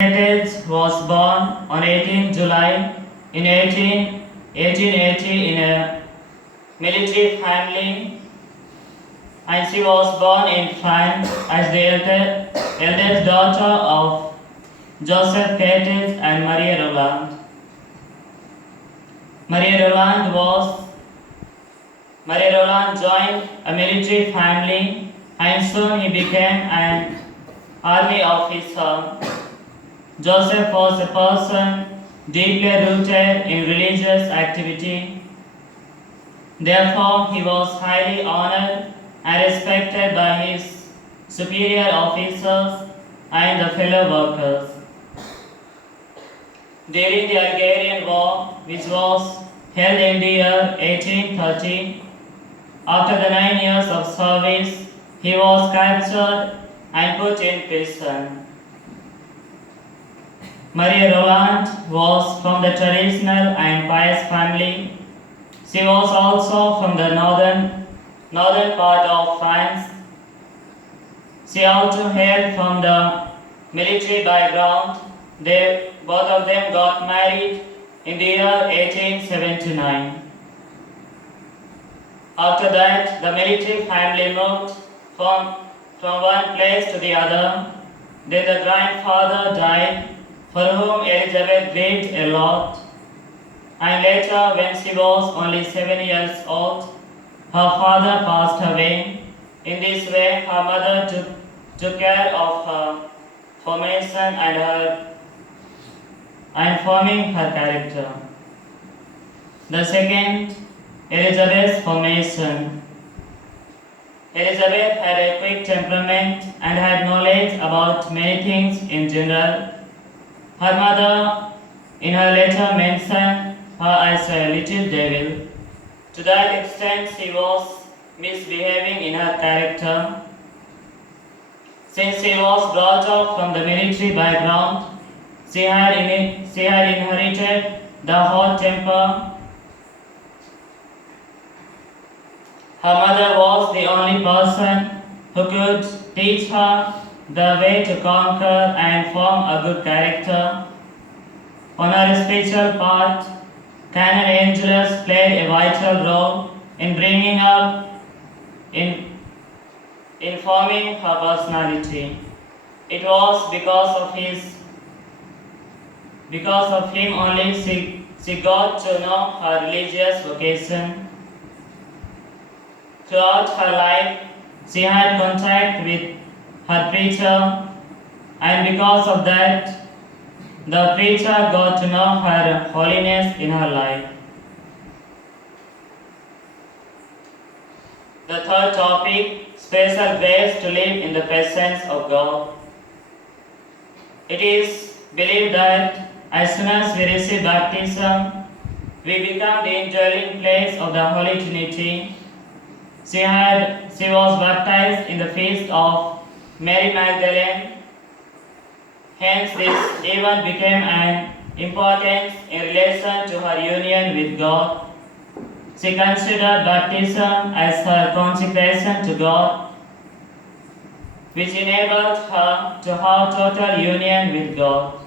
Peters was born on 18 July in 1880 in a military family, and she was born in France as the eldest daughter of Joseph Peters and Marie Roland. Marie Roland joined a military family, and soon he became an army officer. Joseph was a person deeply rooted in religious activity. Therefore, he was highly honored and respected by his superior officers and the fellow workers. During the Algerian War, which was held in the year 1830, after the 9 years of service, he was captured and put in prison. Marie Roland was from the traditional and pious family. She was also from the northern part of France. She also hailed from the military background. Both of them got married in the year 1879. After that, the military family moved from one place to the other. Then the grandfather died, for whom Elizabeth grieved a lot. And later, when she was only 7 years old, her father passed away. In this way, her mother took care of her formation and forming her character. The second, Elizabeth's formation. Elizabeth had a quick temperament and had knowledge about many things in general. Her mother, in her letter, mentioned her as a little devil. To that extent, she was misbehaving in her character. Since she was brought up from the military background, she had inherited the hot temper. Her mother was the only person who could teach her the way to conquer and form a good character. On her spiritual part, Canon Angelus played a vital role in bringing up, in forming her personality. It was because of him only she got to know her religious vocation. Throughout her life, she had contact with her preacher, and because of that, the preacher got to know her holiness in her life. The third topic, special grace to live in the presence of God. It is believed that as soon as we receive baptism, we become the indwelling place of the Holy Trinity. She was baptized in the feast of Mary Magdalene. Hence, this event became an importance in relation to her union with God. She considered baptism as her consecration to God, which enabled her to have total union with God.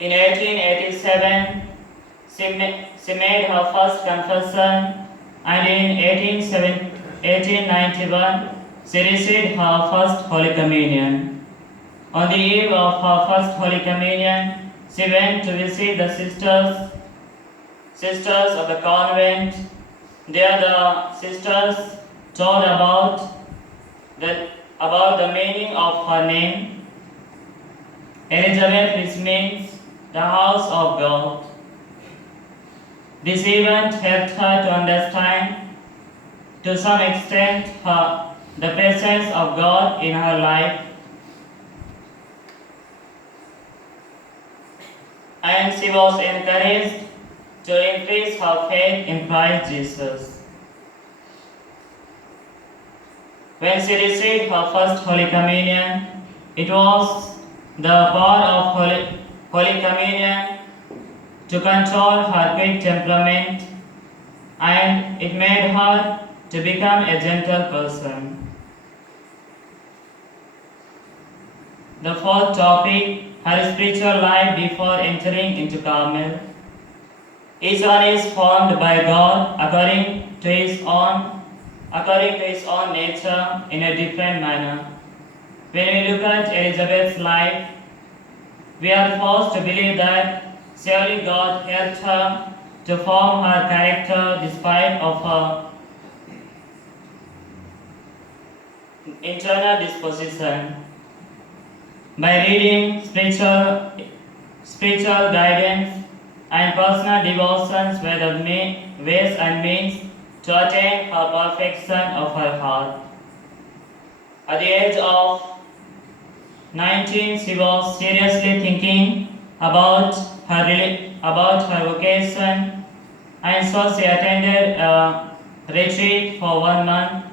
In 1887, she made her first confession, and in 1891, she received her first Holy Communion. On the eve of her first Holy Communion, she went to visit the sisters of the convent. There the sisters told about the meaning of her name, Elizabeth, which means the house of God. This event helped her to understand, to some extent, the presence of God in her life, and she was encouraged to increase her faith in Christ Jesus. When she received her first Holy Communion, it was the power of Holy Communion to control her quick temperament, and it made her to become a gentle person. The fourth topic, her spiritual life before entering into Carmel. Each one is formed by God according to his own nature in a different manner. When we look at Elizabeth's life, we are forced to believe that surely God helped her to form her character despite of her internal disposition. By reading spiritual guidance and personal devotions were the ways and means to attain her perfection of her heart. At the age of 19, she was seriously thinking about her vocation, and so she attended a retreat for 1 month,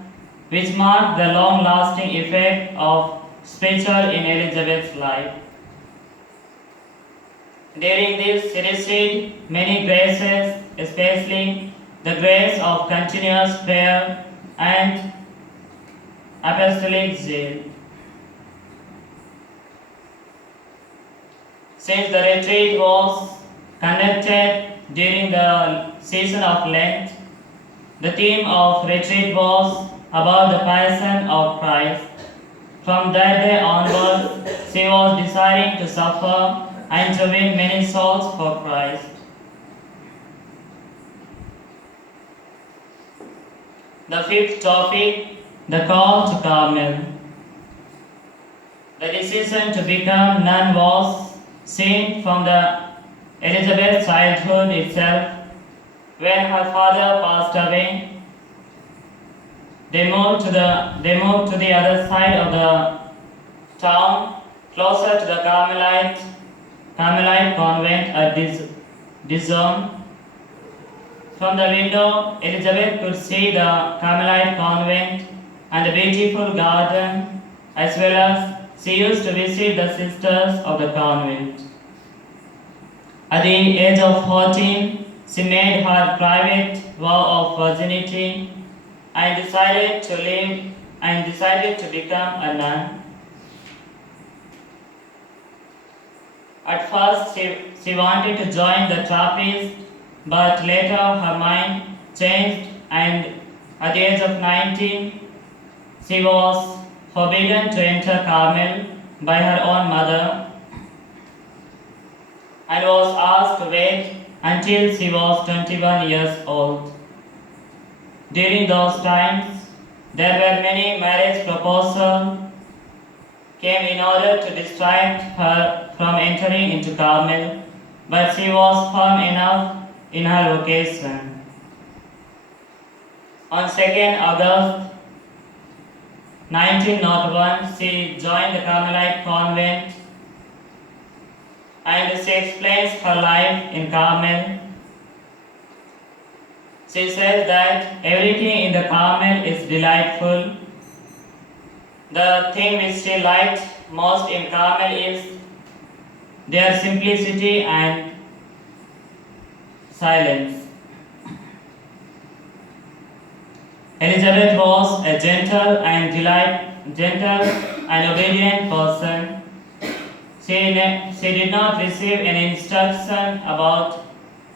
which marked the long-lasting effect of spiritual in Elizabeth's life. During this, she received many graces, especially the grace of continuous prayer and apostolic zeal. Since the retreat was conducted during the season of Lent, the theme of retreat was about the passion of Christ. From that day onwards, she was desiring to suffer and to win many souls for Christ. The fifth topic, the call to Carmel. The decision to become nun was seen from the Elizabeth's childhood itself. When her father passed away, they moved to the other side of the town, closer to the Carmelite convent at Discalced. From the window, Elizabeth could see the Carmelite convent and the beautiful garden, as well as she used to visit the sisters of the convent. At the age of 14, she made her private vow of virginity and decided to become a nun. At first, she wanted to join the Trappists, but later her mind changed, and at the age of 19, she was forbidden to enter Carmel by her own mother and was asked to wait until she was 21 years old. During those times, there were many marriage proposals came in order to distract her from entering into Carmel, but she was firm enough in her vocation. On 2nd August 1901, she joined the Carmelite convent, and she explains her life in Carmel. She says that everything in the Carmel is delightful. The thing which she liked most in Carmel is their simplicity and silence. Elizabeth was a gentle and obedient person. She did not receive any instruction about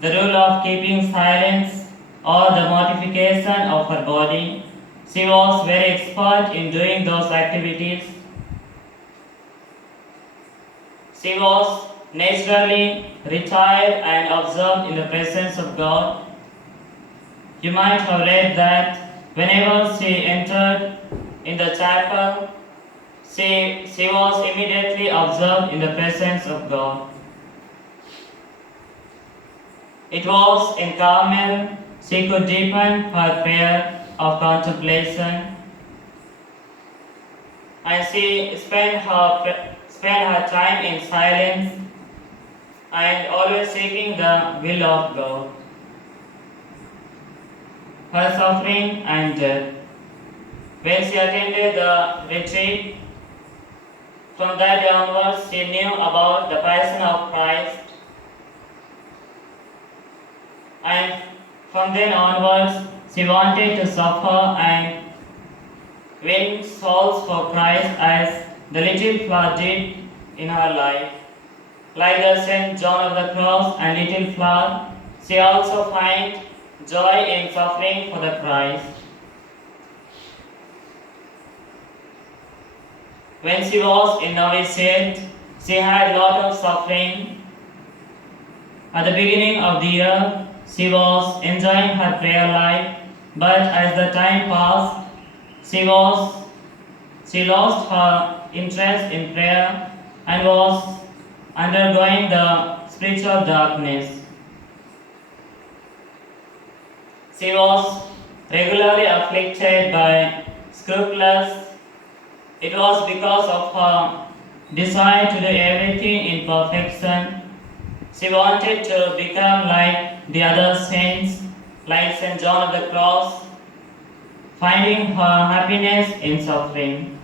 the rule of keeping silence or the mortification of her body. She was very expert in doing those activities. She was naturally retired and observed in the presence of God. You might have read that whenever she entered in the chapel, she was immediately observed in the presence of God. It was in Carmel she could deepen her prayer of contemplation, and she spent her time in silence and always seeking the will of God. Her suffering and death. When she attended the retreat, from that day onwards she knew about the passion of Christ, and from then onwards she wanted to suffer and win souls for Christ as the little flower did in her life. Like the Saint John of the Cross and Little Flower, she also finds joy in suffering for the Christ. When she was in novitiate, she had a lot of suffering. At the beginning of the year, she was enjoying her prayer life, but as the time passed, she lost her interest in prayer and was undergoing the spiritual darkness. She was regularly afflicted by scrupulous. It was because of her desire to do everything in perfection. She wanted to become like the other saints, like St. John of the Cross, finding her happiness in suffering.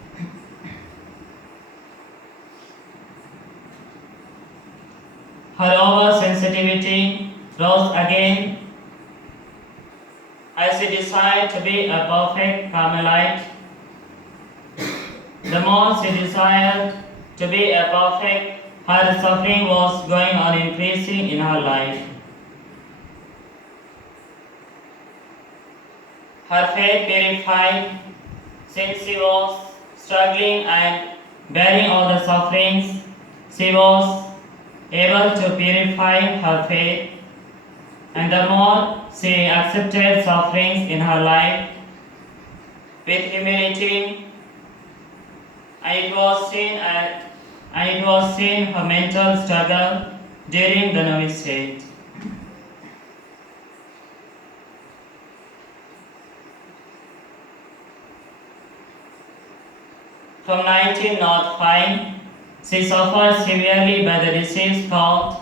Her oversensitivity rose again as she desired to be a perfect Carmelite. The more she desired to be a perfect, her suffering was going on increasing in her life. Her faith purified, since she was struggling and bearing all the sufferings, she was able to purify her faith, and the more she accepted sufferings in her life with humility, and it was seen her mental struggle during the novitiate. From 1905, she suffered severely by the disease called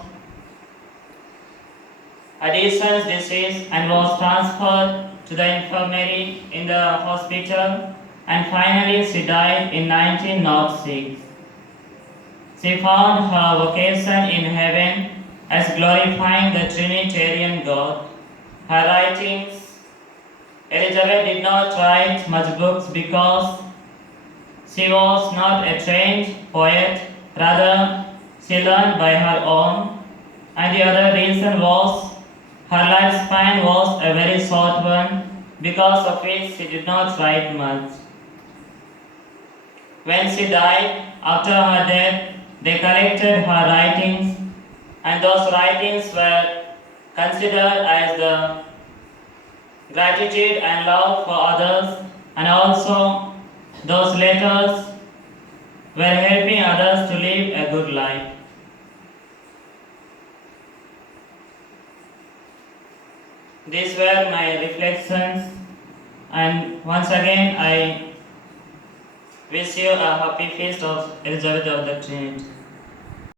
Addison's disease and was transferred to the infirmary in the hospital, and finally she died in 1906. She found her vocation in heaven as glorifying the Trinitarian God. Her writings, Elizabeth did not write much books because she was not a trained poet, rather she learned by her own, and the other reason was her lifespan was a very short one, because of which she did not write much. When she died, after her death, they collected her writings, and those writings were considered as the gratitude and love for others, and also those letters were helping others to live a good life. These were my reflections, and once again I wish you a happy feast of Elizabeth of the Trinity.